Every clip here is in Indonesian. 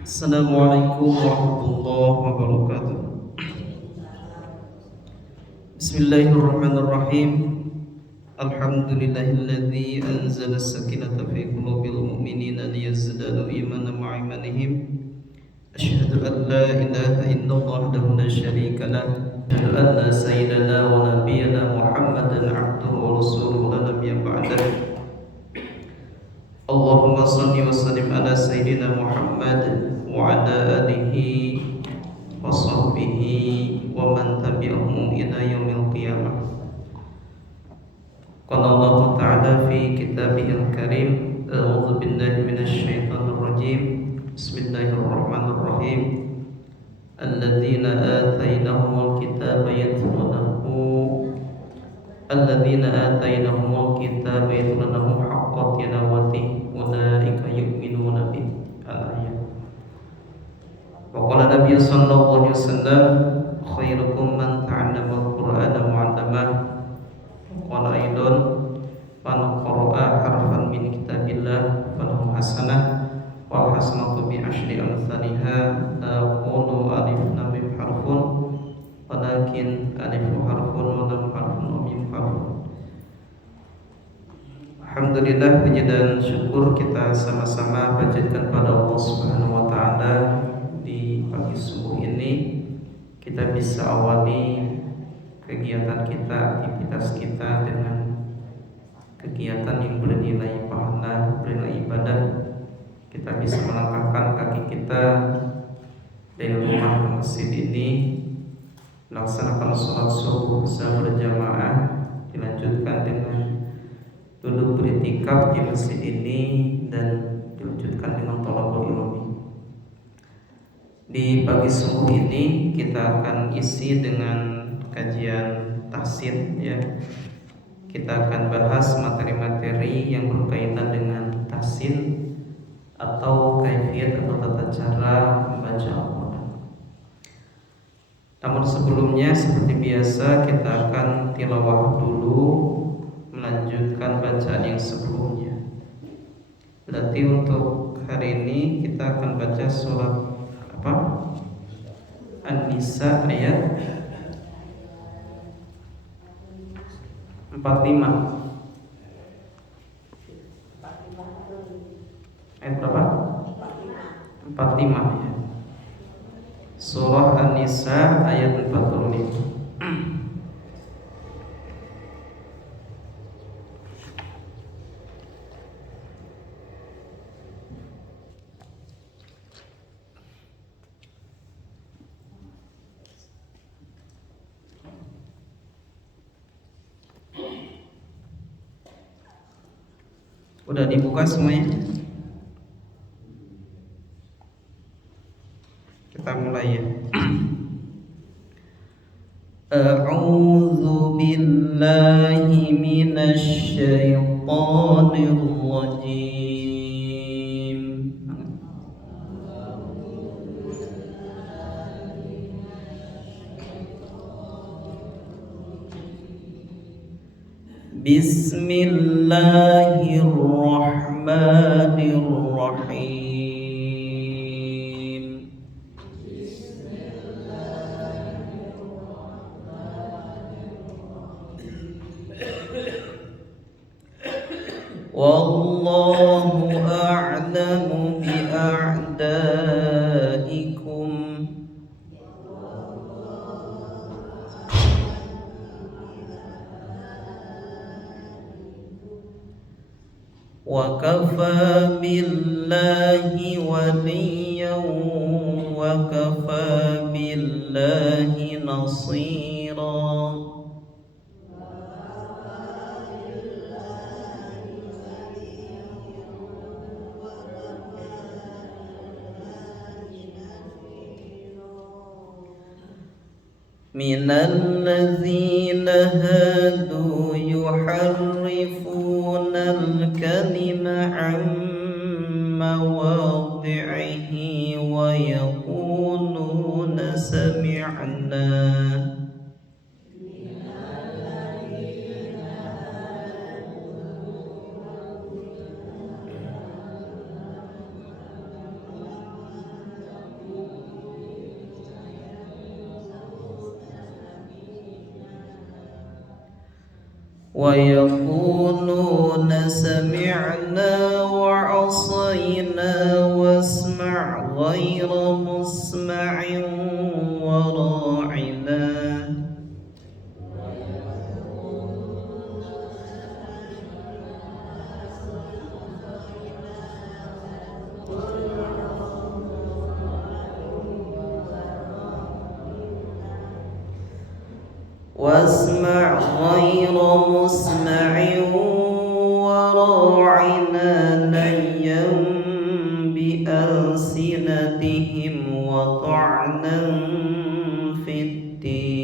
Assalamualaikum warahmatullahi wabarakatuh. Bismillahirrahmanirrahim. Alhamdulillahilladzi anzala as-sakinata fi qulubil mu'minina liyazdadu imanan ma'a imanihim. Asyhadu an la ilaha illallah wahdahu la syarika lah. Asyhadu anna sayyidana wa nabiyyana Muhammadan 'abduhu wa rasuluhu la nabiyya ba'dah. Allahumma salli wa sallim ala sayyidina Muhammad wa ala alihi wa sahbihi wa man tabi'ahum ila yaumil qiyamah. Qala Allah Ta'ala fi kitabihil karim, a'udzu billahi minasy syaithanir rajim. Bismillahirrahmanirrahim. Alladzina atainahumul kitaba yatlunahu haqqa tilawatihi ulaika yu'minuna bihi. Al-ayat. Wa qala Nabi sallallahu alaihi wasallam, khairukum man ta'allama al-Qur'ana wa 'allamahu. Qala aidan, man qara'a harfan min kitabillah falahu hasanah wal hasanatu bi asyri amsalha. La qulu alif lam mim harfun walakin alif harfun wa lam harfun wa mim harfun. Alhamdulillah, puji dan syukur kita sama-sama panjatkan pada Allah Subhanahu wa taala. Di pagi subuh ini kita bisa awali kegiatan kita, aktivitas kita dengan kegiatan yang bernilai pahala, bernilai ibadah. Kita bisa melangkahkan kaki kita dari rumah ke masjid ini, melaksanakan sholat subuh secara berjamaah, dilanjutkan dengan duduk beriktikaf di masjid ini, dan dilanjutkan dengan thalabul ilmi. Di pagi subuh ini kita akan isi dengan kajian tahsin, ya. Kita akan bahas materi-materi yang berkaitan dengan tahsin atau kaifiyat atau tata cara membaca Al-Quran. Namun sebelumnya, seperti biasa, kita akan tilawah dulu, melanjutkan bacaan yang sebelumnya. Berarti untuk hari ini kita akan baca surat apa? An-Nisa ayat 45. Ayat berapa? 45, ya. Surah An-Nisa ayat 45. Udah dibuka semuanya? Kita mulai, ya. A'udzu billahi minasy syaithanir rajim. Bismillahirrahmanirrahim. Wallahu a'lamu bi'a'daikum. Wa kafa billahi waliyan wa kafa billahi nasira. Minal ladzina hadu yuharrifuna al-kalima an mawadhi'ihi wa yaquluna sami'na. ويقولون سمعنا وعصينا واسمع غير مسمع وراعنا واسمع غير مسمع وراعنا ليا بألسنتهم وطعنا في الدين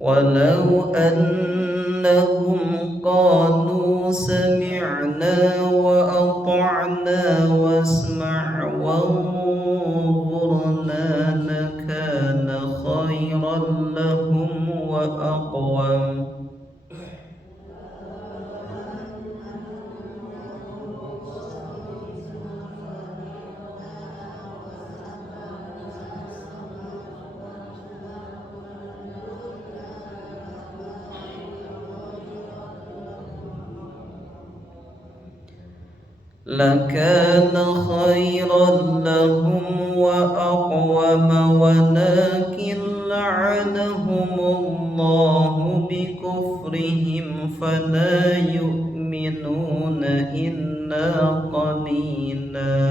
ولو أنهم قالوا سمعنا وأطعنا واسمع وانظرنا لكان خيرا لهم وأقوم لكان خيرا لهم وأقوم ولكن لعنهم الله بكفرهم فلا يؤمنون إلا قليلا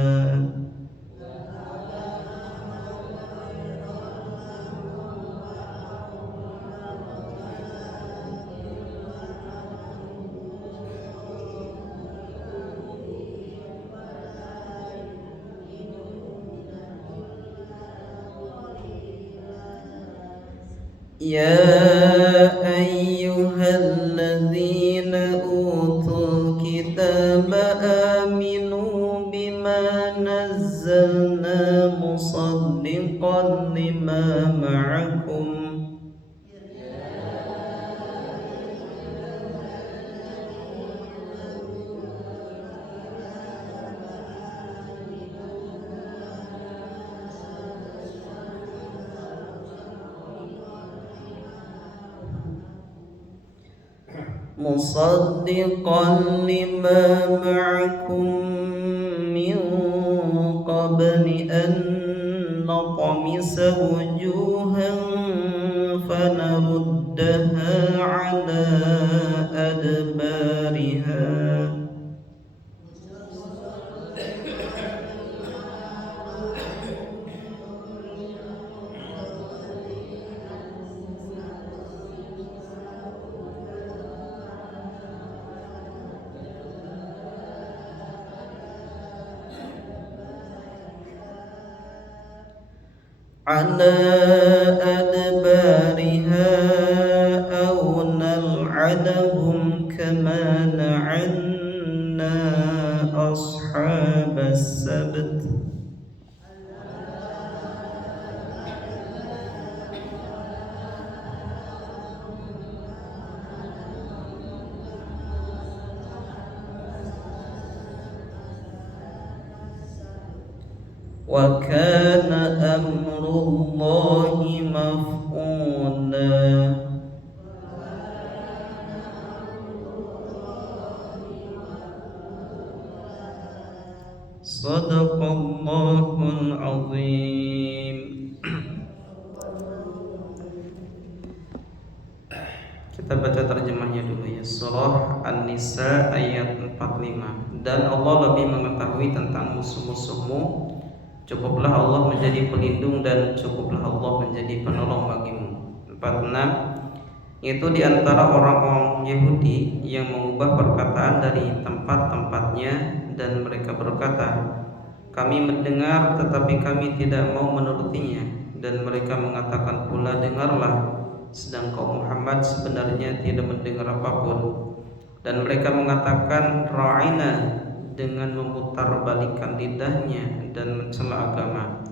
يا أيها الذين أوتوا الكتاب آمنوا بما نزلنا مصدقا لما معكم من قبل أن نطمس وجوها فنردها على أدبارها أو نلعنهم كما لعنا أصحاب السبت وكان أمر الله مفعولا صدق الله العظيم. Kita baca terjemahnya dulu ya. Surah An-Nisa ayat 45. Dan Allah lebih mengetahui tentang musuh-musuhmu. Cukuplah Allah menjadi pelindung dan cukuplah Allah menjadi penolong bagimu. 46. Itu di antara orang-orang Yahudi yang mengubah perkataan dari tempat-tempatnya dan mereka berkata, kami mendengar tetapi kami tidak mau menurutinya, dan mereka mengatakan pula, dengarlah, sedang kaum Muhammad sebenarnya tidak mendengar apapun. Dan mereka mengatakan ra'ina dengan memutarbalikkan lidahnya dan mencela agama.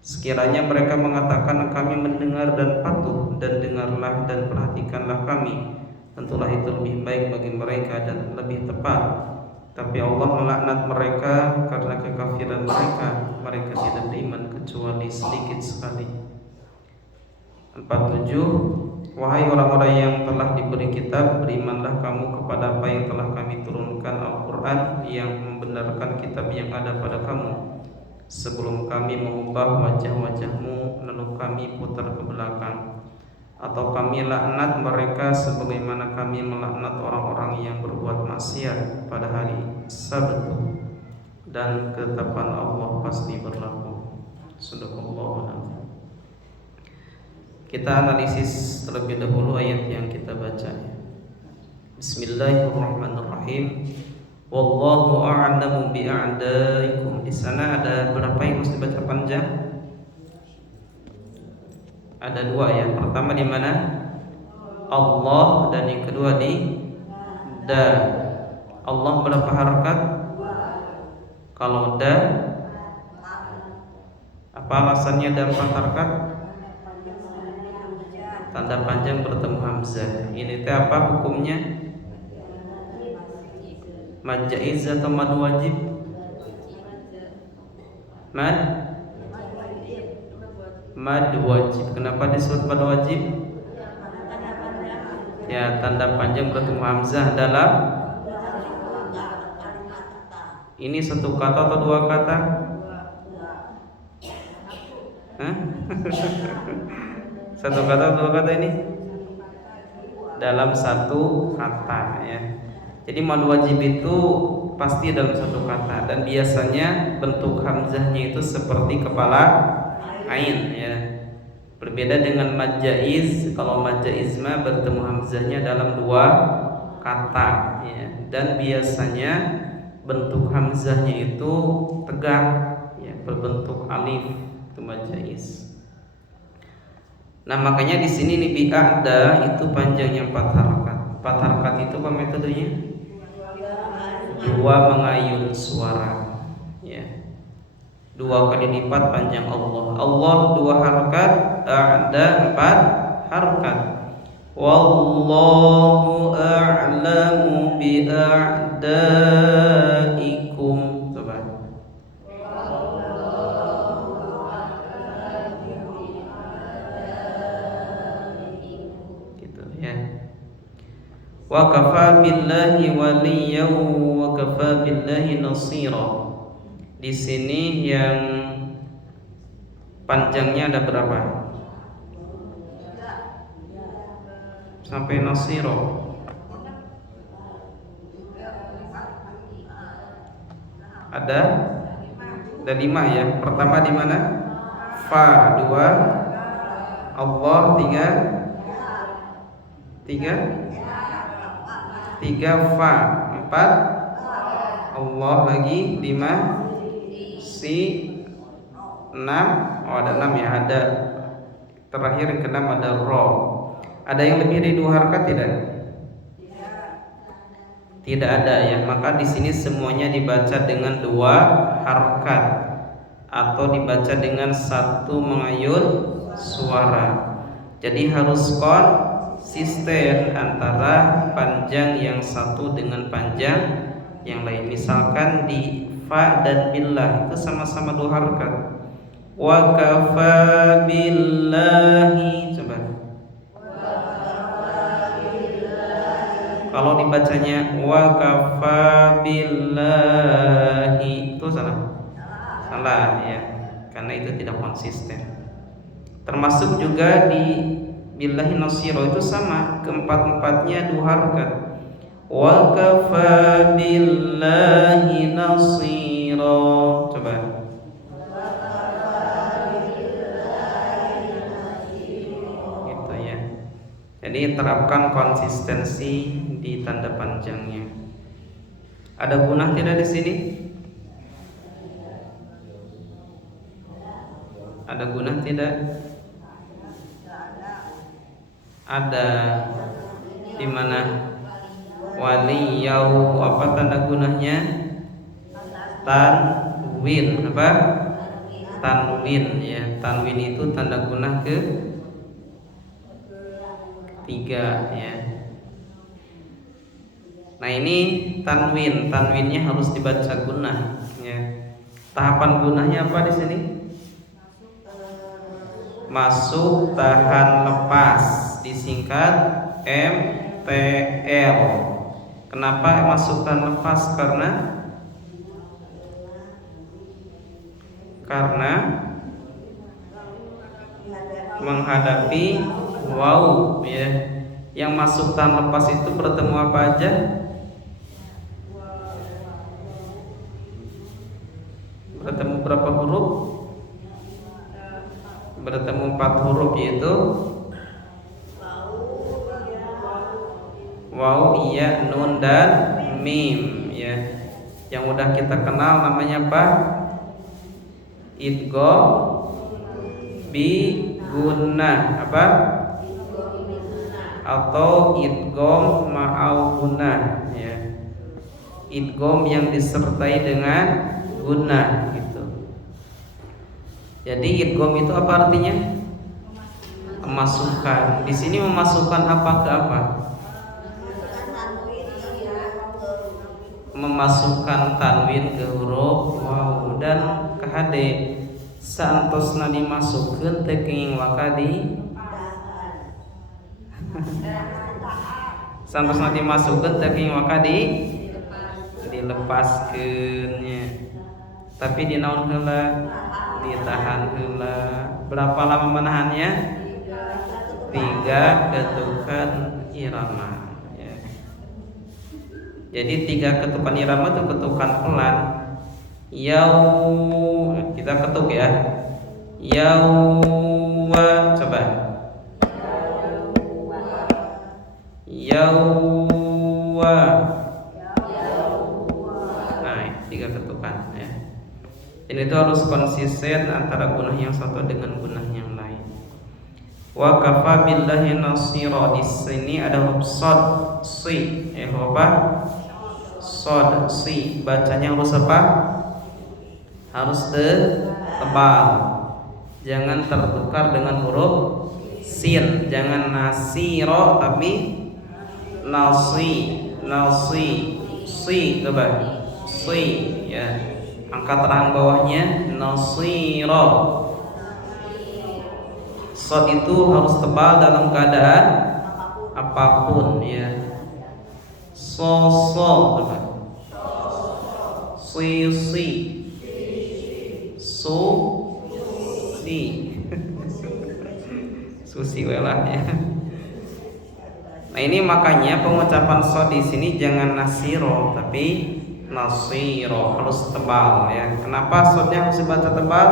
Sekiranya mereka mengatakan kami mendengar dan patuh, dan dengarlah dan perhatikanlah kami, tentulah itu lebih baik bagi mereka dan lebih tepat. Tapi Allah melaknat mereka karena kekafiran mereka. Mereka tidak beriman kecuali sedikit sekali. 47. Wahai orang-orang yang telah diberi kitab, berimanlah kamu kepada apa yang telah kami turunkan, Al-Quran, yang membenarkan kitab yang ada pada kamu, sebelum kami mengubah wajah-wajahmu lalu kami putar ke belakang, atau kami laknat mereka sebagaimana kami melaknat orang-orang yang berbuat maksiat pada hari Sabtu, dan ketetapan Allah pasti berlaku. Sadaqallahu. Kita analisis terlebih dahulu ayat yang kita baca. Bismillahirrahmanirrahim. Wallahu a'lamu bi'a'daikum. Di sana ada berapa yang mesti baca panjang? Ada dua ya. Pertama di mana? Allah, dan yang kedua di da. Allah berapa harakat? Kalau da, apa alasannya da 4 harakat? Tanda panjang bertemu hamzah. Ini teh apa hukumnya? Mad jaiz atau mad wajib? Mad wajib. Kenapa disebut mad wajib? Ya, tanda panjang bertemu hamzah dalam ini satu kata atau dua kata? Hah? Satu kata atau dua kata ini? Dalam satu kata ya. Jadi mad wajib itu pasti dalam satu kata, dan biasanya bentuk hamzahnya itu seperti kepala ain ya. Berbeda dengan mad jaiz. Kalau mad jaiz mah bertemu hamzahnya dalam dua kata ya. Dan biasanya bentuk hamzahnya itu tegak ya, berbentuk alif, itu mad jaiz. Nah, makanya di sini nih bi'ada itu panjangnya 4 harakat. 4 harakat itu apa metodenya? 2 mengayun suara ya. 2 kali lipat panjang Allah. Allah 2 harakat, a'da 4 harakat. Wallahu a'lamu bi'a'daikum. Coba. Gitu ya. Wa kafa billahi waliyyan wa kafa billahi nasira. Di sini yang panjangnya ada berapa? Sampai nasiro. Ada 5 ya. Pertama di mana? Fa 2, Allah 3 fa 4, Allah lagi 5, si 6. Oh, ada 6 ya. Ada terakhir yang ke-6 ada ro. Ada yang lebih dari 2 harakat tidak? Tidak ada ya. Maka di sini semuanya dibaca dengan 2 harakat atau dibaca dengan 1 mengayun suara. Jadi harus konsisten antara panjang yang satu dengan panjang yang lain. Misalkan di fa dan billah itu sama-sama 2 harakat. Wa kafa billahi. Coba. Kalau dibacanya wa kafa billahi itu salah ya, karena itu tidak konsisten. Termasuk juga di billahi nasiro itu sama, keempat-empatnya 2 harakat. Wa kafa billahi nasira. Coba. Gitu ya. Jadi terapkan konsistensi di tanda panjangnya. Ada gunah tidak di sini? Ada gunah tidak? Ada. Di mana? Waliyau, apa tanda gunahnya? Tanwin. Apa? tanwin ya. Tanwin itu tanda gunah ketiga ya. Nah ini tanwinnya harus dibaca gunah ya. Tahapan gunahnya apa di sini? Masuk, tahan, lepas, disingkat MTL. Kenapa masuk tahan lepas? Karena menghadapi waw ya. Yang masuk tahan lepas itu bertemu apa aja? Bertemu berapa huruf? Bertemu 4 huruf, yaitu waw, iya, nun dan mim ya. Yang udah kita kenal namanya apa? Idgham bi gunnah apa? Atau idgham ma'al gunnah ya. Idgham yang disertai dengan gunnah gitu. Jadi idgham itu apa artinya? Memasukkan. Di sini memasukkan apa ke apa? Memasukkan tanwin ke huruf waw dan ke HD. Saantosna dimasukkeun teu kenging wakadi. Saantosna dimasukkeun teu kenging wakadi dilepaskeun nya. Tapi dinaon heula? Ditahan heula. Berapa lama menahannya? 3 ketukan irama ya. Jadi 3 ketukan irama itu ketukan pelan. Kita ketuk ya. Yawa, coba. Yawa. Nah, 3 ketukan ya. Ini tuh harus konsisten antara gunah yang satu dengan gunah yang lain. Wa kafa billahi nasira. Di sini ada huruf shad, si. Huruf apa? Shad, si. Bacanya harus apa? Harus tebal. Jangan tertukar dengan huruf sin. Jangan nasiro tapi nasi, si, coba. Si ya. Angkat terang bawahnya nasiro. Shad itu harus tebal dalam keadaan apapun ya. So, coba. Si, Susi. Susi welah ya. Nah ini makanya pengucapan shad di sini jangan nasiro tapi nasiro, harus tebal ya. Kenapa shadnya harus dibaca tebal?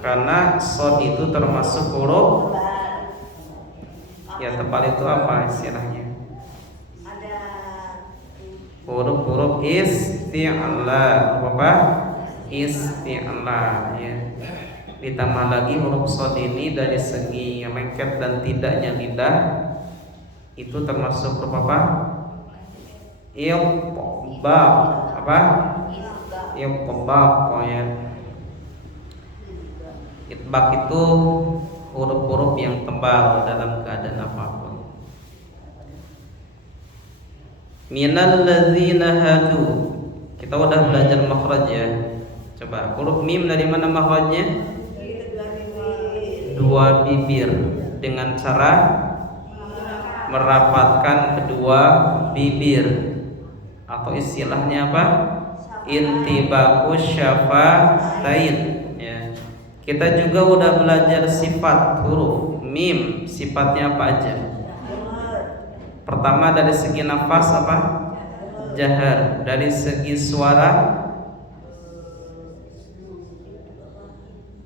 Karena shad itu termasuk huruf ya. Tebal itu apa istilahnya? Huruf isti'la. Apa? Isti'la ya. Ditambah lagi huruf shad ini dari segi lengket dan tidaknya lidah itu termasuk huruf apa? Iqbal. Apa? Iqbal ya. Itbaq itu huruf-huruf yang tebal dalam keadaan apapun. Minal ladzina hadu. Kita udah belajar makhraj ya. Coba huruf mim dari mana makhrajnya? 2 bibir dengan cara merapatkan kedua bibir. Atau istilahnya apa? Intibaqus syafatain ya. Kita juga udah belajar sifat huruf mim. Sifatnya apa aja? Pertama dari segi nafas apa? Jahar. Dari segi suara?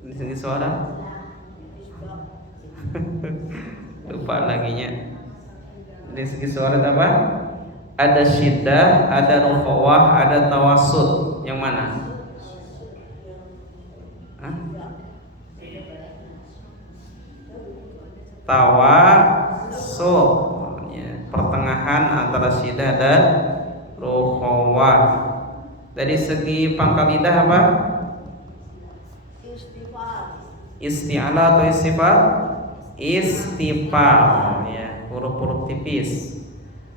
Dari segi suara? Lupa laginya. Dari segi suara apa? Ada syiddah, ada rukhawah, ada tawassut. Yang mana? Tawassut ya, pertengahan antara syiddah dan rukhawah. Dari segi pangkal lidah apa? Isti'ala atau istifal? Istifal ya, huruf-huruf tipis.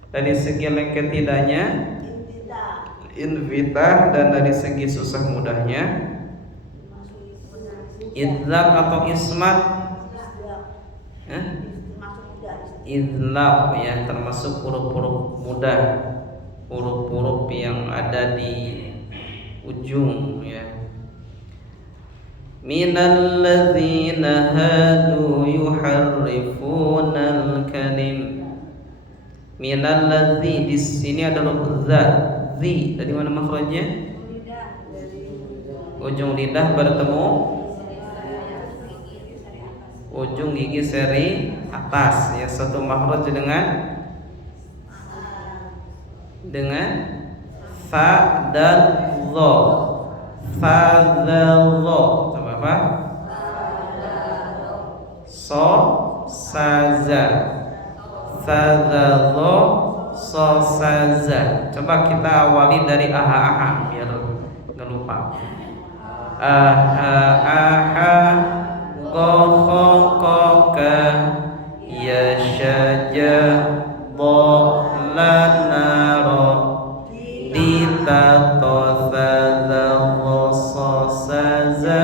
Dari segi lengket lidahnya infitah, dan dari segi susah mudahnya idlaq atau ismat. Idlaq ya, termasuk huruf-huruf mudah, huruf-huruf yang ada di ujung ya. Minal ladzina hadu yuharrifunal kalim. Minal ladzi, di sini ada huruf za. Zi dari mana makhrajnya? Ujung lidah bertemu ujung gigi seri atas ya, satu makhraj dengan fa dan dha. Fa dzal dha. Apa? So saza. Fa dzal dha so saza. Coba kita awali dari aha biar enggak lupa. Aha Qoqoka ya syaja Lanaro Ditatosaza Qososaza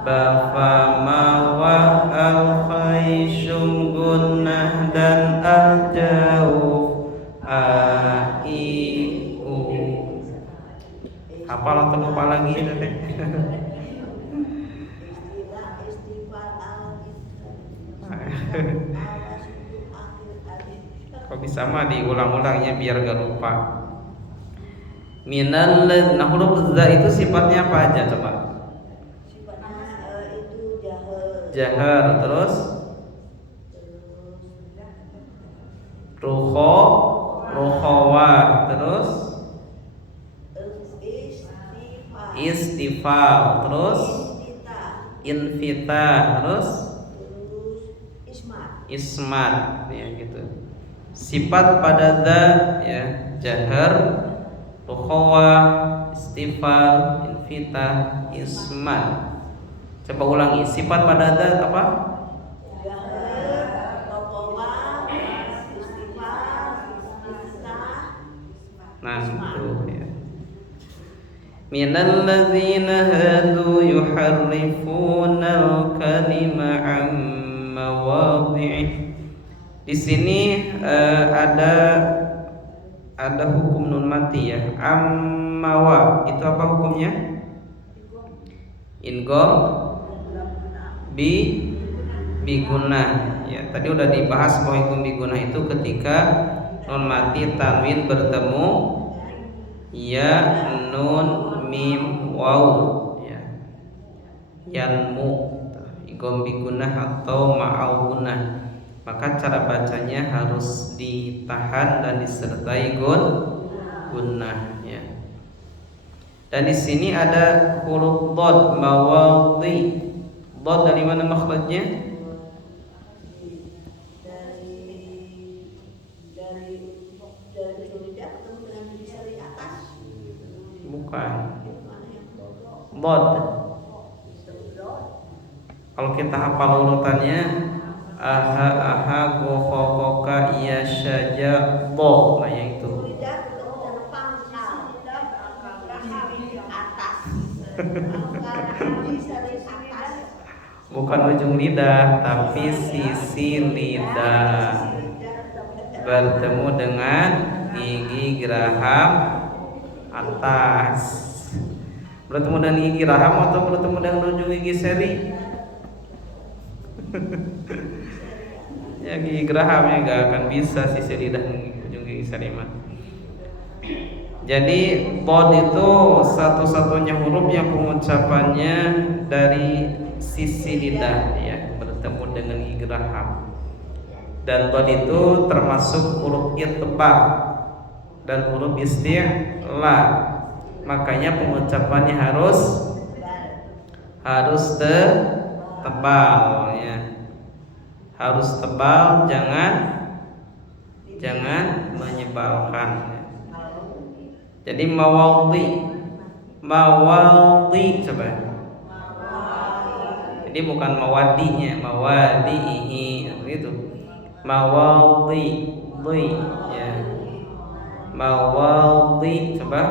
Bafamawa Al-Khayshum Gunnah dan Al-Jawuf A-I-U. Hafal atau lupa lagi nanti? Kok bisa mah diulang-ulangnya biar gak lupa. Minal, nah huruf za itu sifatnya apa aja coba? Sifatnya itu jahar, terus ruhowa, terus istifal, terus infita, terus ismat ya gitu. Sifat pada za ya, jahar, rukhawa, istifal, infitah, ismat. Coba ulangi, sifat pada za apa? Jahar, rukhawa, istifal, infitah. Nah itu ya. Minal ladzina hadu yuharrifunal kalima am mawadhi'i. Di sini ada hukum nun mati ya. Ammawa itu apa hukumnya? Ingom bigunah ya. Tadi udah dibahas bahwa hukum bigunah itu ketika nun mati tanwin bertemu ya, nun, mim, waw ya. Yanmu ingom bigunah atau ma'awunah, maka cara bacanya harus ditahan dan disertai gunnah ya. Dan di sini ada huruf dhad mawadhi. Dhad dari mana makhrajnya? Bukan. Dhad. Kalau kita hafal urutannya aha gohokoka iya syaja bo, nah yang itu. Bukan ujung lidah, tapi sisi lidah bertemu dengan gigi geraham atas. Bertemu dengan gigi geraham atau bertemu dengan ujung gigi seri? Ya gigi geraham ya, gak akan bisa sisi lidah ujung gigi seri mah. Jadi bod itu satu-satunya huruf yang pengucapannya dari sisi lidah ya, bertemu dengan gigi geraham. Dan bod itu termasuk huruf itbaq dan huruf isti'la. Makanya pengucapannya harus tebal ya. Harus tebal, jangan menyebalkan. Jadi mawadhi Mawadhi, coba. Jadi bukan mawadinya, mawadihi itu. Mawadhi, dhi ya. Mawadhi, coba.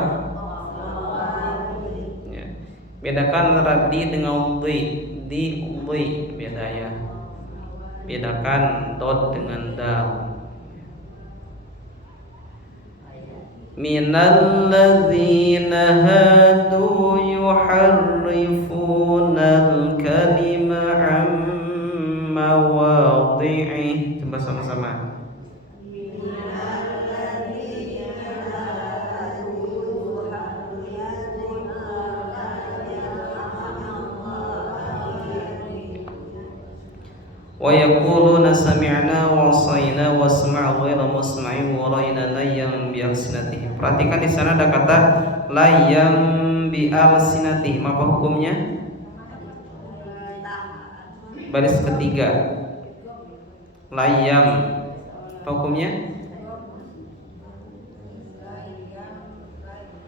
Ya. Bedakan antara di dengan dhi. Di, dhi beda ya. Bedakan dot dengan dal. Minal ladzina hadu yuharrifunal kalima am mawadhi'i. Coba sama-sama. Wa yaquluna sami'na wa 'asayna wasma' ghayra musma'in wa ra'ayna layyam bi alsinatihim. Perhatikan di sana ada kata layyam bi alsinatihim. Apa hukumnya? Baris ketiga. Layyam. Apa hukumnya?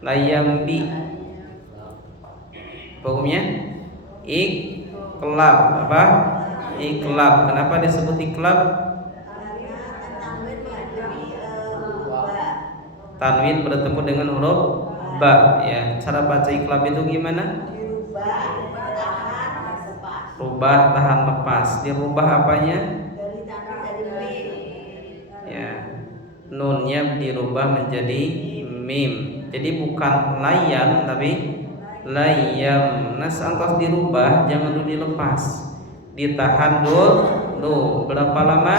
Layyam bi. Apa hukumnya? Iqlab. Apa? Iqlab. Kenapa disebut iqlab? Tanwin bertemu dengan huruf ba ya. Cara baca iqlab itu gimana? Rubah tahan lepas. Dirubah apanya? Ya. Nunnya dirubah menjadi mim. Jadi bukan layan tapi layam. Nah, saat dirubah jangan dulu dilepas. Ditahan dulu berapa lama?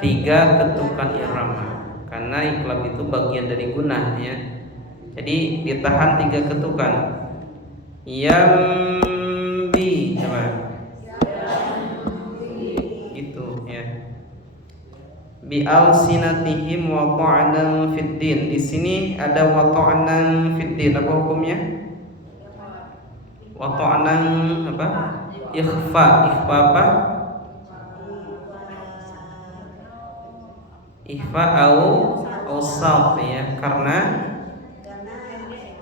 3 ketukan irama. Karena iqlab itu bagian dari gunah ya. Jadi ditahan 3 ketukan. Yambi coba. Gitu ya. Bi alsinatihim wa ta'nan fid din. Di sini ada wa ta'nan fid din. Apa hukumnya? Wa ta'nan apa? Ikhfa apa? Ikhfa au salt ya, karena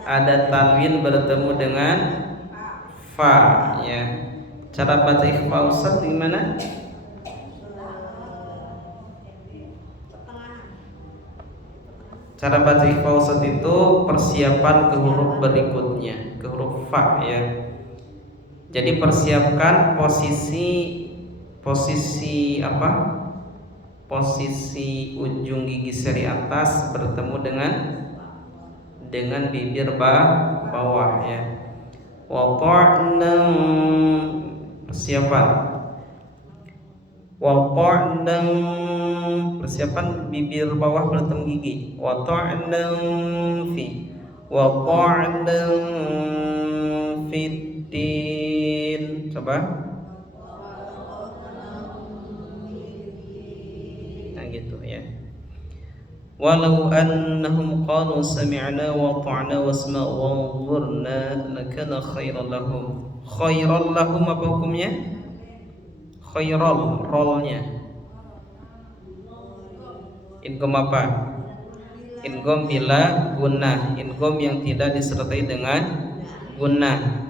ada tanwin bertemu dengan fa ya. Cara baca ikhfa au salt gimana? Cara baca ikhfa au salt itu persiapan ke huruf berikutnya, ke huruf fa ya. Jadi persiapkan posisi apa? Posisi ujung gigi seri atas bertemu dengan bibir bawah ya. Wa ta'nan persiapan. Wa ta'nan persiapan bibir bawah bertemu gigi. Wa ta'nan fi. Wa ta'nan fi. Coba. Nah gitu ya. Walau annahum qalu sami'na wa ata'na wasma' wanzurna lakana khairan lahum. Khairan lahum apa hukumnya? Khairal rolnya. Idgham apa? Idgham bila gunnah. Idgham yang tidak disertai dengan gunnah.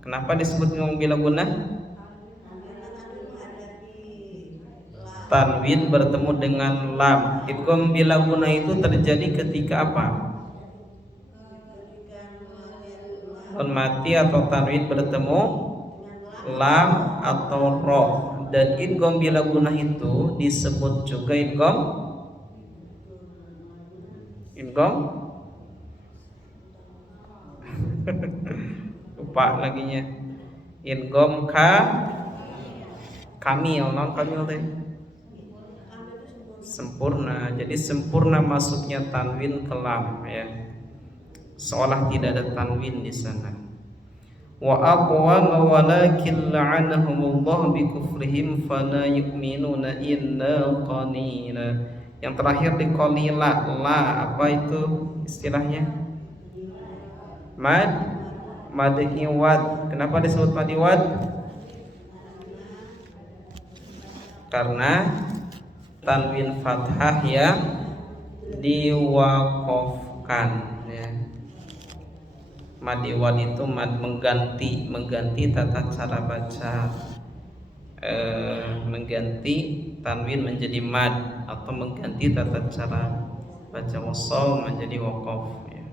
Kenapa disebut bila gunnah? Tanwin bertemu dengan lam. Idgham bila gunnah itu terjadi ketika apa? Nun mati atau tanwin bertemu lam atau ro. Dan idgham bila gunnah itu disebut juga idgham lupa laginya. Idgham kamil, non kamil teh sempurna. Jadi sempurna masuknya tanwin ke lam ya. Seolah tidak ada tanwin di sana. Wa aqwama walakin la'anahumullah bi kufrihim fala yu'minuna illa qalila. Yang terakhir di qalila, la apa itu istilahnya? Mad iwad. Kenapa disebut mad iwad? Karena tanwin fathah yang diwaqafkan ya. Mad iwad itu mad mengganti tata cara baca, mengganti tanwin menjadi mad atau mengganti tata cara baca wasal menjadi waqaf ya.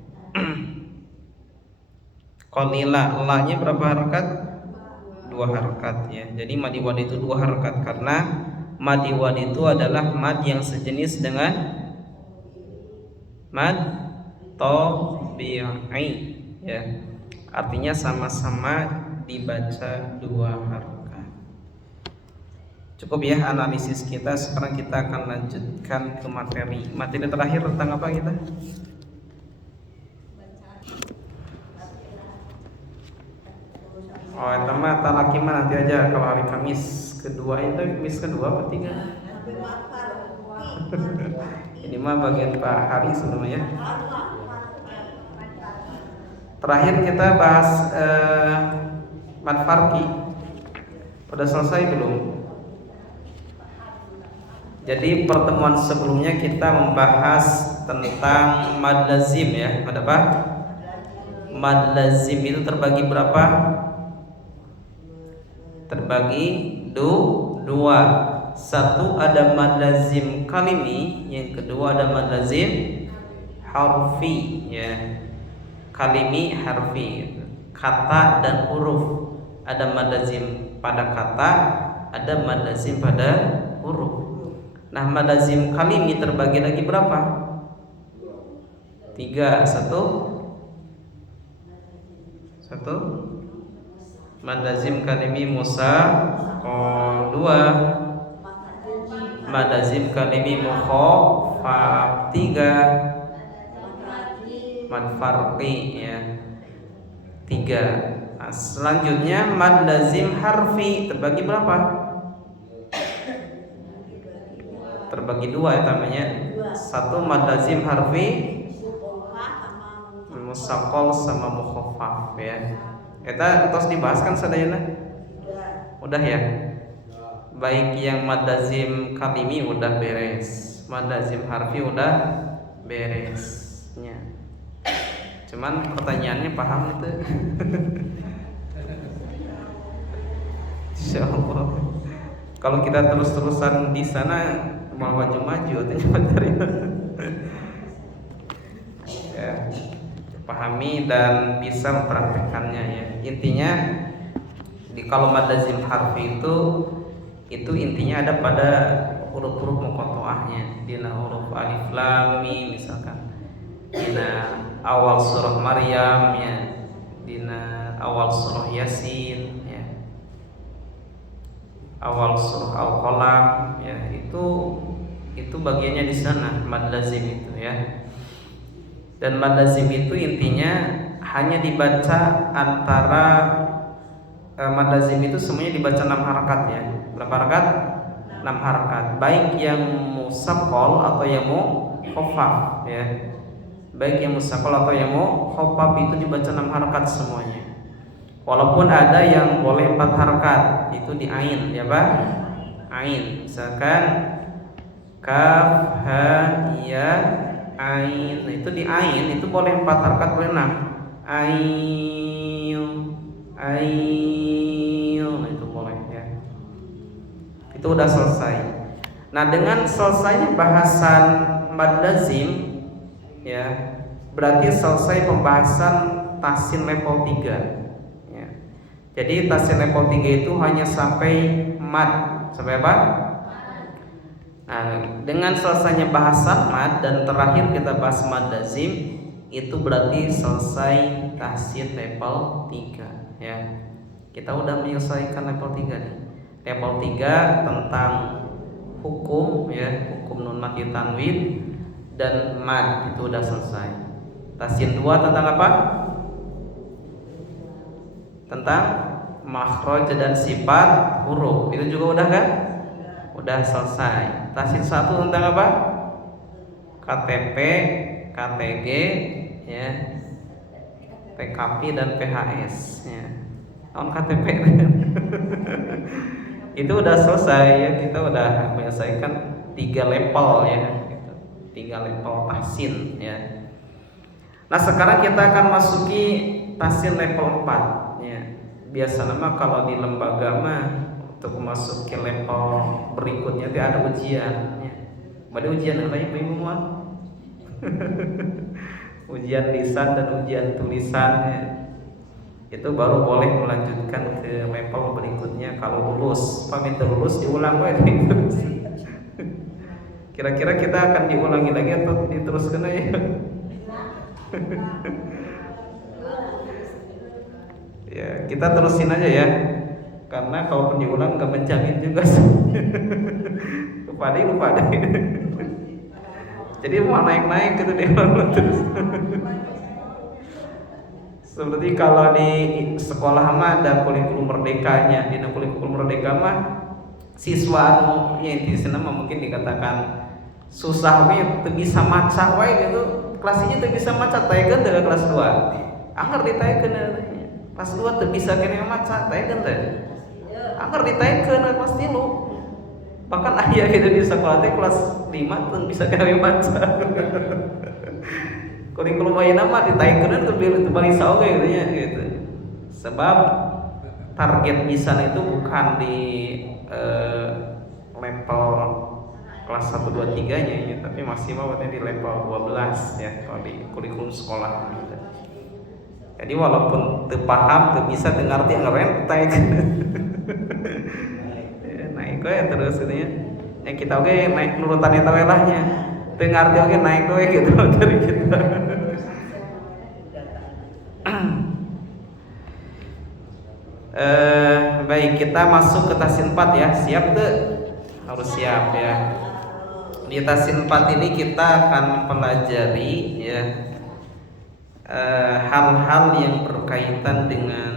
Qalila la-nya berapa harakat? 2 harakat ya. Jadi mad iwad itu 2 harakat karena mad iwad itu adalah mad yang sejenis dengan mad tabi'i ya. Artinya sama-sama dibaca 2 harakat. Cukup ya analisis kita. Sekarang kita akan lanjutkan ke materi. Materi terakhir tentang apa kita? Oh, itu mah talaki mah nanti aja kalau hari Kamis kedua itu Kamis kedua apa tiga? Ini mah bagian Pak Hari sebelumnya. Terakhir kita bahas mad farqi. Udah selesai belum? Jadi pertemuan sebelumnya kita membahas tentang mad lazim ya. Mad apa? Mad lazim itu terbagi berapa? Terbagi dua. Satu ada mad lazim kalimi, yang kedua ada mad lazim harfi ya. Kalimi harfi, kata dan huruf. Ada mad lazim pada kata, ada mad lazim pada huruf. Nah, mad lazim kalimi terbagi lagi berapa? 3. Satu mad lazim kalimi musaqqal. 2 mad lazim kalimi mukhaffaf. 3 mad farqi ya. 3. Nah, selanjutnya mad lazim harfi terbagi berapa? Terbagi 2 ya namanya. 1 mad lazim harfi musaqqal sama mukhaffaf ya. Kita terus dibahas kan sadayana? Udah ya. Baik yang mad lazim kalimi udah beres, mad lazim harfi udah beresnya. Cuman pertanyaannya paham itu? Insyaallah. Kalau kita terus-terusan di sana mau maju-maju ya, pahami dan bisa mempraktekannya ya. Intinya kalau mad lazim harfi itu intinya ada pada huruf-huruf muqatta'ahnya. Dina huruf alif lam mim misalkan. Dina awal surah Maryam ya. Dina awal surah Yasin ya. Awal surah Al-Qalam ya. Itu bagiannya di sana mad lazim itu ya. Dan mad lazim itu intinya hanya dibaca antara mad lazim itu semuanya dibaca 6 harakat ya. Berapa harakat? 6 harakat. Baik yang musaqqal atau yang mukhaffaf ya. Baik yang musaqqal atau yang mukhaffaf itu dibaca 6 harakat semuanya. Walaupun ada yang boleh 4 harakat, itu di ain ya Pak. Ain. Misalkan kaf ha ya ain. Nah, itu di ain itu boleh 4 harakat, boleh 6. Ain itu boleh ya. Itu udah selesai. Nah, dengan selesainya bahasan mad lazim ya, berarti selesai pembahasan tasin level 3 ya. Jadi tasin level 3 itu hanya sampai mad. Sampai apa? Nah, dengan selesainya bahasan mad dan terakhir kita bahas mad lazim, itu berarti selesai tasin level 3 ya. Kita udah menyelesaikan level 3 nih. Level 3 tentang hukum ya, hukum nun mati tanwin dan mad itu udah selesai. Tasin 2 tentang apa? Tentang makhraj dan sifat huruf. Itu juga udah kan? Udah selesai. Tasin 1 tentang apa? KTP, KTG ya. PKP dan PHS ya. Non KTP itu udah selesai ya. Kita udah menyelesaikan 3 level ya gitu. 3 level tahsin ya. Nah, sekarang kita akan masuki tasin level 4 ya. Biasa nama kalau di lembaga mah untuk masuk ke level berikutnya itu ada ujian ya. Ada ujian apa ya Ibu mah? Ujian lisan dan ujian tulisan ya. Itu baru boleh melanjutkan ke level berikutnya kalau lulus. Pamit lulus diulang lagi. Kira-kira kita akan diulangi lagi atau diteruskan aja? Ya, kita terusin aja ya. Karena kalaupun diulang nggak menjamin juga sih. lupa deh. Jadi mau naik gitu deh terus. Seperti kalau di sekolah mah ada kurikulum merdekanya. Di kurikulum merdeka mah siswa yang di sana mungkin dikatakan susah we teu bisa maca we gitu. Kelas 1 teu bisa maca taekeun teh kelas 2. Angger ditaekeun kelas 2 teu bisa keneh maca taekeun teh. Angger ditaekeun kelas 3. Bahkan aya gitu di sekolah teh kelas 5 teu bisa keneh maca. Kurikulum ayeuna mah ditaekeun teu balisa oge gitu nya gitu. Sebab target bisa itu bukan di level kelas 1 2 3 nya ya, tapi maksimal di level 12 ya kalau di kurikulum sekolah gitu. Jadi walaupun teu paham, teu bisa, teu ngarti ngerentek. Naik we terus gitu ya. Ya kita oge naik nurutan eta we lah nya. Teu ngarti oge naik we gitu dari kita. Baik, kita masuk ke tasin 4 ya. Siap tuh? Harus siap ya. Di tasin 4 ini kita akan pelajari ya hal-hal yang berkaitan dengan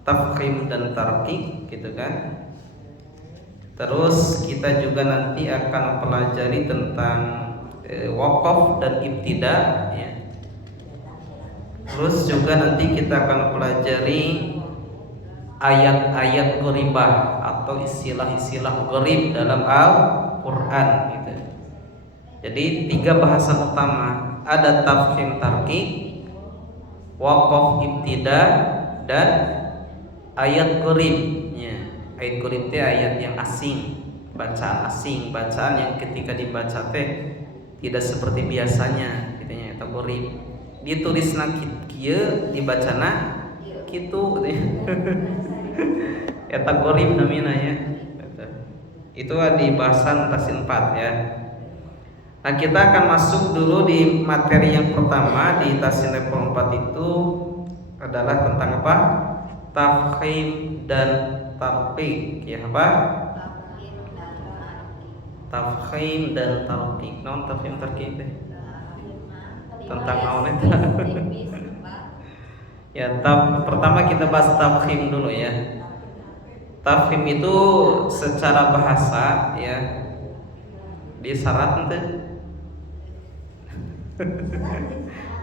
tafkhim dan tarqiq gitu kan. Terus kita juga nanti akan pelajari tentang waqaf dan ibtida ya. Terus juga nanti kita akan pelajari ayat-ayat gharibah atau istilah-istilah gharib dalam Al-Qur'an gitu. Jadi 3 bahasan utama, ada tafkhim tarqiq, waqaf ibtida, dan ayat gharib ya. Ayat gharib itu ayat yang asing, bacaan yang ketika dibaca teh tidak seperti biasanya gitu nya, eta gharib. Ditulisna kieu dibacana kitu eta gharib namina ya. Itu di bahasan tasin 4 ya. Nah, kita akan masuk dulu di materi yang pertama di tasin level 4 itu adalah tentang apa? Tafkhim dan tarqiq ya apa? Tafkhim dan tarqiq. Non tafkhim tarqiq teh. Tentang naon eta? Ya, pertama kita bahas tafkhim dulu ya. Tafkhim itu secara bahasa ya di syarat ente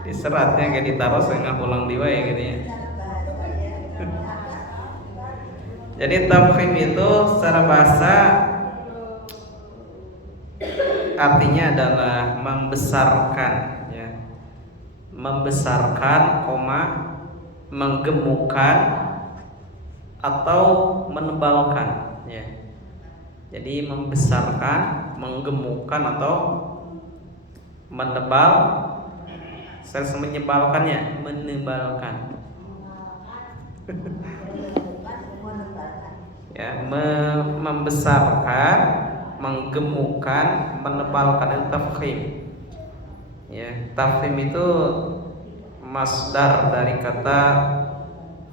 di seratnya kayak ditaruh setengah pulang di wae gitu ya. Jadi tafkhim itu secara bahasa artinya adalah membesarkan ya. Membesarkan, menggemukkan atau menebalkan ya. Jadi membesarkan, menggemukkan atau menebal, serta menyebalkannya, menebalkan. Ya, membesarkan, menggemukkan, menebalkan itu tafkhim. Ya, tafkhim itu masdar dari kata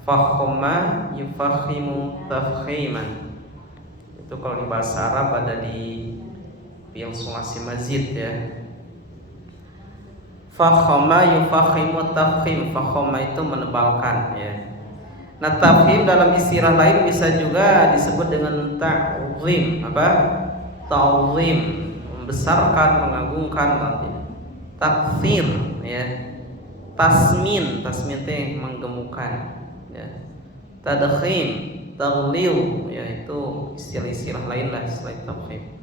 fakhama yufakhimu tafkhiman. Itu kalau di bahasa Arab ada di fi'il sulasi mazid ya. Fakhama yufakhimu tafkhim. Fakhama itu menebalkan ya. Nah, tafkhim dalam istilah lain bisa juga disebut dengan ta'zim. Apa? Ta'zim, membesarkan, mengagungkan nanti. Takfir ya. Tasmin teh menggemukkan ya. Tadkhim, taghlil yaitu istilah-istilah lain lah selain tafkhim.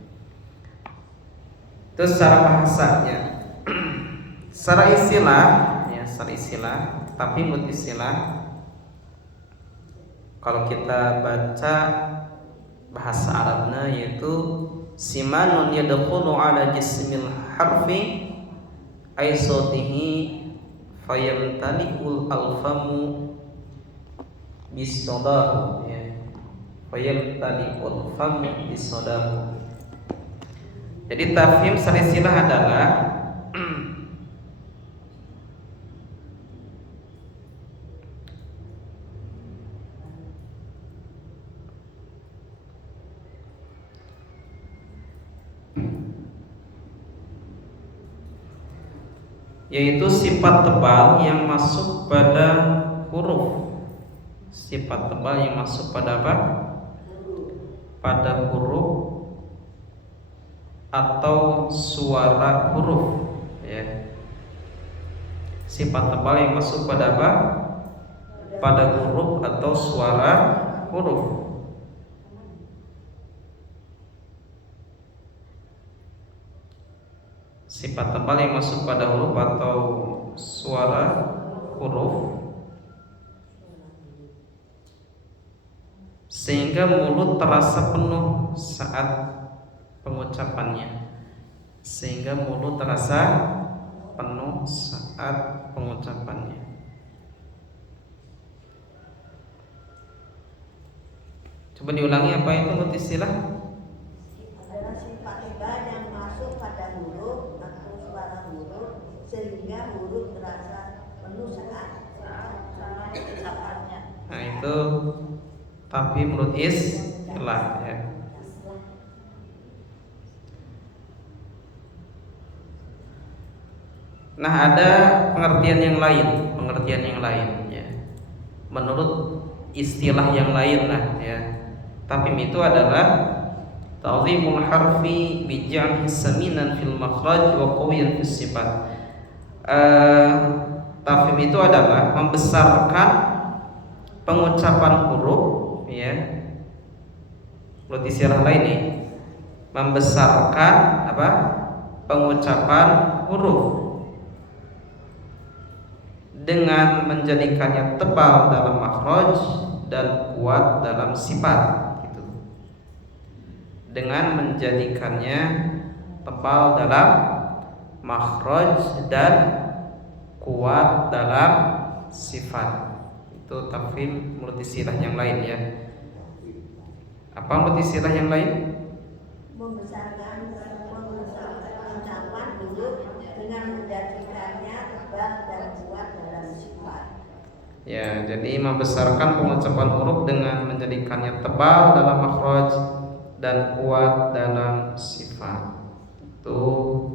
Itu secara bahasanya. Secara istilah ya, secara istilah tapi menurut istilah kalau kita baca bahasa Arabnya yaitu simanun yadkhulu ala jismil harfi ay sautihi fayamtali'ul alfamu bisodahu, ya, fayamtali'ul famu bisodahu. Jadi tafhim silsilah adalah yaitu sifat tebal yang masuk pada huruf. Sifat tebal yang masuk pada apa? Pada huruf atau suara huruf, ya. Sifat tebal yang masuk pada apa? Pada huruf atau suara huruf. Sifat tebal yang masuk pada huruf atau suara huruf sehingga mulut terasa penuh saat pengucapannya. Sehingga mulut terasa penuh saat pengucapannya. Coba diulangi, apa itu menurut istilah? Adalah sifat tebal yang masuk pada huruf atau suara huruf sehingga huruf terasa penuh saat ucapannya. Nah itu tapi menurut istilah, ya. Nah ada pengertian yang lain, ya. Menurut istilah yang lain lah, ya. Tafhim itu adalah ta'zimul harfi bi ja'li saminan fil makhraj wa qawiyan fis sifat. Tafhim itu adalah membesarkan pengucapan huruf, ya. Menurut istilah lain nih, membesarkan apa? Pengucapan huruf dengan menjadikannya tebal dalam makhraj dan kuat dalam sifat, gitu. Dengan menjadikannya tebal dalam makhraj dan kuat dalam sifat. Itu tafhim menurut istilah yang lain, ya. Apa menurut istilah yang lain? Membesarkan ucapan huruf dengan menjadikannya tebal dan kuat dalam sifat. Ya, jadi membesarkan pengucapan huruf dengan menjadikannya tebal dalam makhraj dan kuat dalam sifat. Itu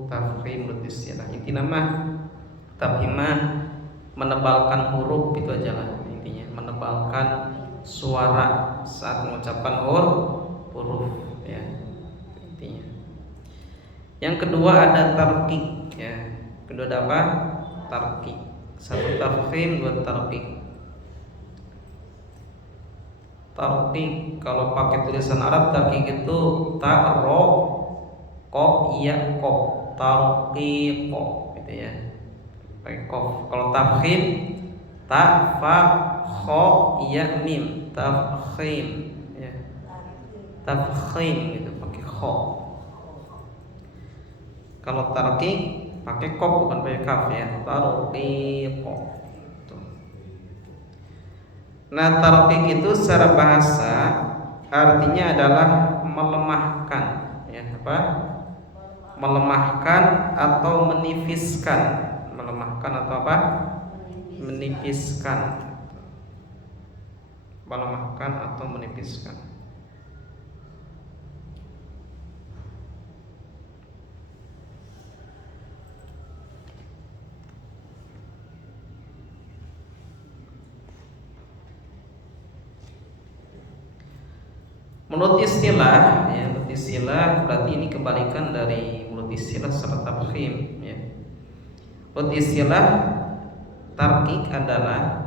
tafhim menurut istilah. Inti nama tafhimah menebalkan huruf, itu aja lah intinya, menebalkan suara saat mengucapkan huruf, ya, intinya. Yang kedua ada tarqiq, ya. Kedua ada apa? Tarqiq. Satu tafhim, dua tarqiq. Tarqiq kalau pakai tulisan Arab tarqiq itu ta ro ko iya ko, tarqiq, gitu ya. Pakai kof. Kalau tafhim ta fa kho iya mim, tafhim, ya. Tafhim gitu pakai kho. Kalau tarqiq pakai kof bukan pakai kaf, ya. Tarqiq. Nah, tarqiq itu secara bahasa artinya adalah melemahkan, ya, apa? Melemahkan atau menipiskan. Melemahkan atau apa? Menipiskan. Melemahkan atau menipiskan. Menurut istilah, ya, menurut istilah berarti ini kebalikan dari menurut istilah serta tafhim, ya. Menurut istilah tarqiq adalah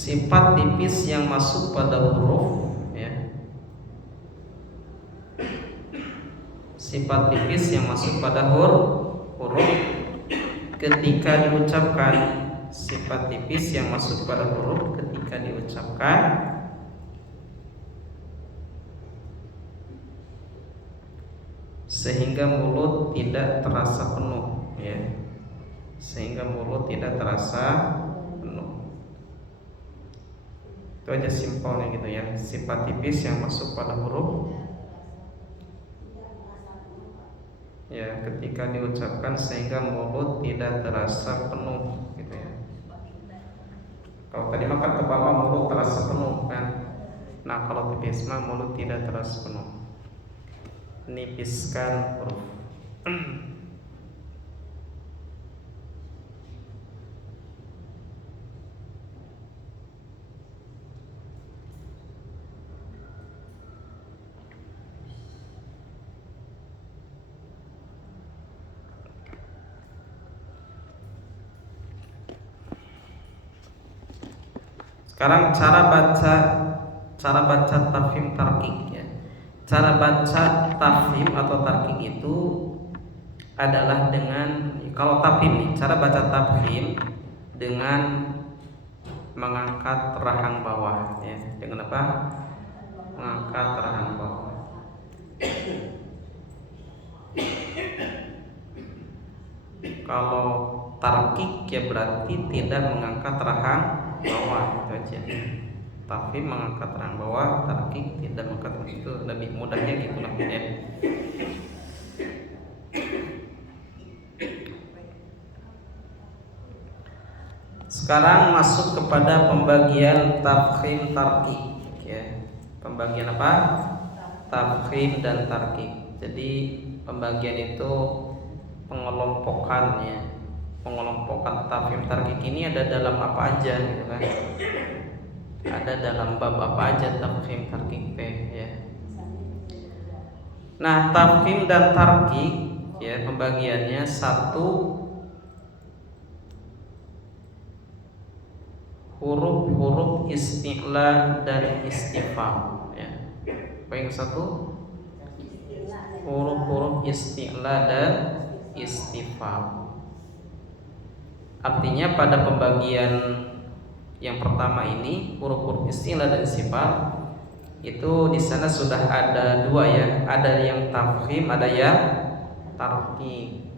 sifat tipis yang masuk pada huruf, ya. Sifat tipis yang masuk pada huruf ketika diucapkan. Sifat tipis yang masuk pada huruf ketika diucapkan sehingga mulut tidak terasa penuh, ya. Sehingga mulut tidak terasa penuh. Itu aja simpelnya gitu ya. Sifat tipis yang masuk pada huruf, ya, ketika diucapkan sehingga mulut tidak terasa penuh gitu ya. Kalau tadi makan ke bawah mulut terasa penuh kan. Nah, kalau tipis mah mulut tidak terasa penuh. Nipiskan huruf. Sekarang cara baca tafhim tarkik, ya. Cara baca tafhim atau tarkik itu adalah dengan, kalau tafhim nih, cara baca tafhim dengan mengangkat rahang bawah, ya. Dengan apa? Mengangkat rahang bawah. Kalau tarkik ya berarti tidak mengangkat rahang bawah, itu aja. Tafhim mengangkat rahang bawah, tarkik tidak mengangkat, itu lebih mudahnya gitulah ya. Sekarang masuk kepada pembagian tafhim tarkik, ya. Pembagian apa? Tafhim dan tarkik. Jadi pembagian itu pengelompokannya. Pengelompokan tafhim tarkik ini ada dalam apa aja gitu kan. Ada dalam bab apa aja tafhim tarkik ya. Nah, tafhim dan tarkik ya pembagiannya: satu, huruf-huruf isti'la dan istifham, ya. Apa yang satu? Huruf-huruf isti'la dan istifham. Artinya pada pembagian yang pertama ini, huruf-huruf isti'la dan istifham, itu di sana sudah ada dua ya, ada yang tafhim, ada yang tarkik.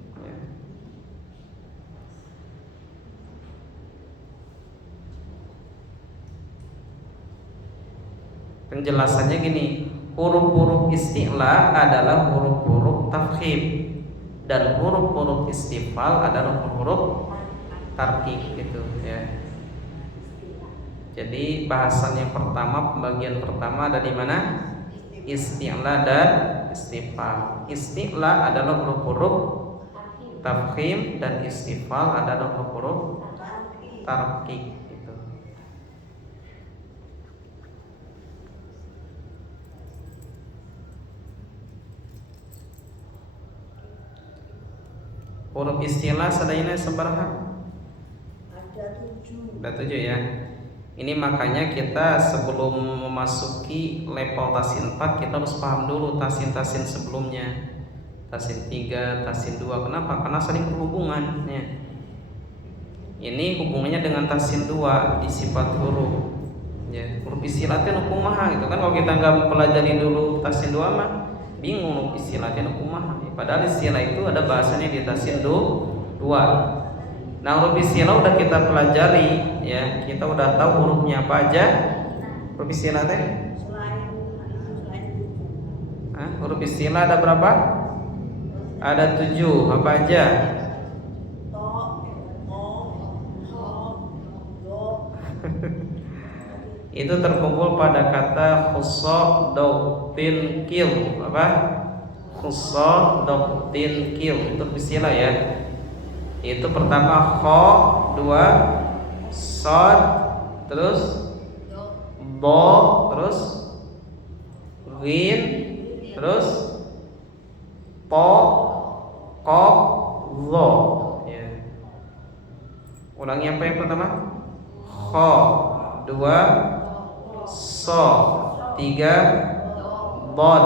Penjelasannya gini, huruf-huruf isti'la adalah huruf-huruf tafkhim dan huruf-huruf istifal adalah huruf tarkik gitu ya. Jadi bahasan yang pertama, pembagian pertama ada di mana? Isti'la dan istifal. Isti'la adalah huruf-huruf tafkhim dan istifal adalah huruf-huruf tarkik. Huruf istilah sadayana sabaraha? Ada 7 ya. Ini makanya kita sebelum memasuki level tasin 4 kita harus paham dulu tasin-tasin sebelumnya. Tasin 3, tasin 2. Kenapa? Karena saling berhubungan ya. Ini hubungannya dengan tasin 2 di sifat huruf. Ya, huruf istilah itu kumaha gitu kan. Kalau kita nggak mempelajari dulu tasin 2 mah bingung istilahnya kumaha. Padahal istilah itu ada bahasanya di tasin 2. Nah, huruf istilah udah kita pelajari ya, kita udah tahu hurufnya apa aja. Huruf istilah teh? Huruf istilah ada berapa? Ada 7. Apa aja? Itu terkumpul pada kata khussa dautin kil. Apa? Khussa dautin kil. Itu istilah ya. Itu pertama kho, 2 sod, terus bo, terus ghin, terus po, kof, lo ya. Ulangi apa yang pertama? Kho, 2 2 so, 3 dod,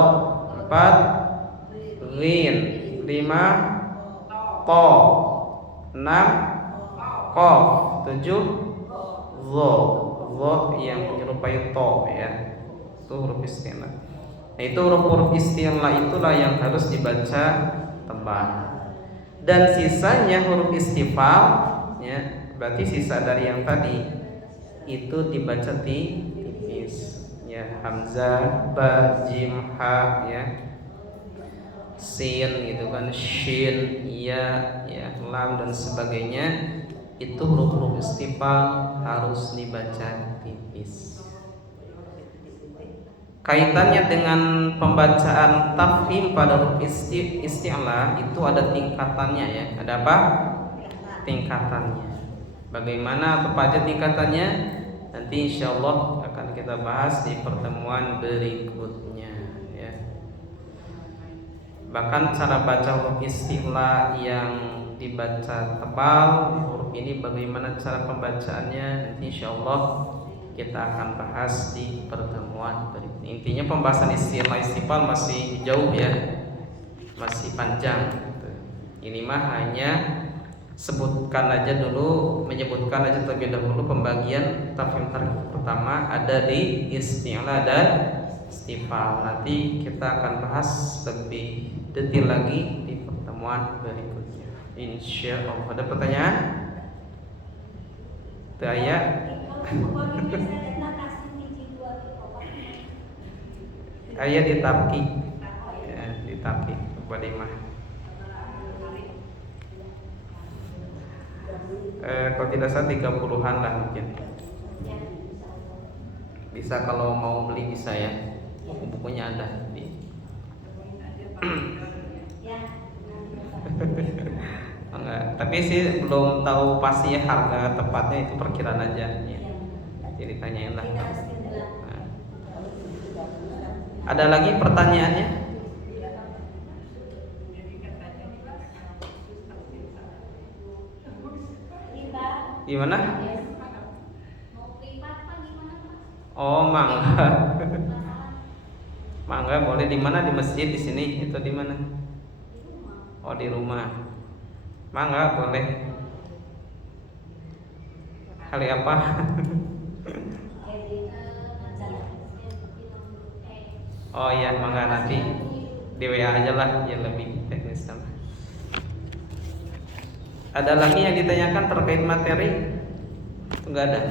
4 ghin, 5 to, 6 qaf, 7 dho yang menyerupai to ya. Itu huruf isti'la. Nah, itu huruf isti'la itulah yang harus dibaca tebal. Dan sisanya huruf istifal ya, berarti sisa dari yang tadi itu dibaca tipis ya, hamzah, ba, jim, ha ya, sin gitu kan, shin, ya, lam dan sebagainya. Itu huruf-huruf istifal harus dibaca tipis. Kaitannya dengan pembacaan tafhim pada huruf isti'la itu ada tingkatannya ya. Ada apa? Tingkatannya. Bagaimana atau apa aja tingkatannya? Nanti insyaallah akan kita bahas di pertemuan berikutnya ya. Bahkan cara baca huruf isti'la yang dibaca tebal, huruf ini bagaimana cara pembacaannya, nanti insyaallah kita akan bahas di pertemuan berikutnya. Intinya pembahasan istilah istifal masih jauh ya, masih panjang gitu. Ini mah hanya menyebutkan aja terlebih dahulu pembagian tafhim tarkib pertama ada di istilah dan istifal. Nanti kita akan bahas lebih detail lagi di pertemuan berikutnya insyaallah. Ada pertanyaan? Tanya. Ayat ditapki ya, ditapki Badimah. Kalau tidak salah 30-an lah mungkin. Bisa kalau mau beli bisa ya. Buku-bukunya ada di. Enggak, tapi sih belum tahu pasti ya harga tepatnya, itu perkiraan aja ya. Jadi tanyain lah. Nah. Ada lagi pertanyaannya? Gimana? Oh, mangga. Mangga boleh di mana? Di masjid di sini? Itu di mana? Oh, di rumah. Mangga boleh. Hari apa? Oh iya, mangga nanti di WA aja lah, ya lebih teknis sama. Ada lagi yang ditanyakan terkait materi? Enggak ada.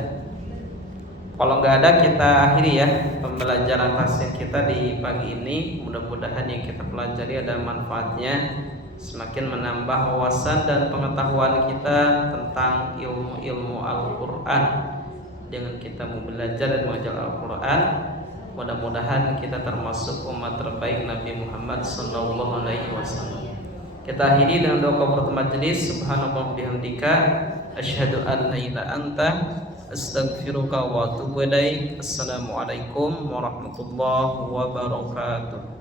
Kalau enggak ada, kita akhiri ya pembelajaran tafsir kita di pagi ini. Mudah-mudahan yang kita pelajari ada manfaatnya, semakin menambah wawasan dan pengetahuan kita tentang ilmu Al-Quran. Dengan kita mau belajar dan mengajar Al-Quran, mudah-mudahan kita termasuk umat terbaik Nabi Muhammad sallallahu alaihi wasallam. Kita akhiri dengan doa kafaratul majelis. Subhanallah bihamdika asyhadu an la ilaha illa anta astaghfiruka wa atubu ilaik. Assalamualaikum warahmatullahi wabarakatuh.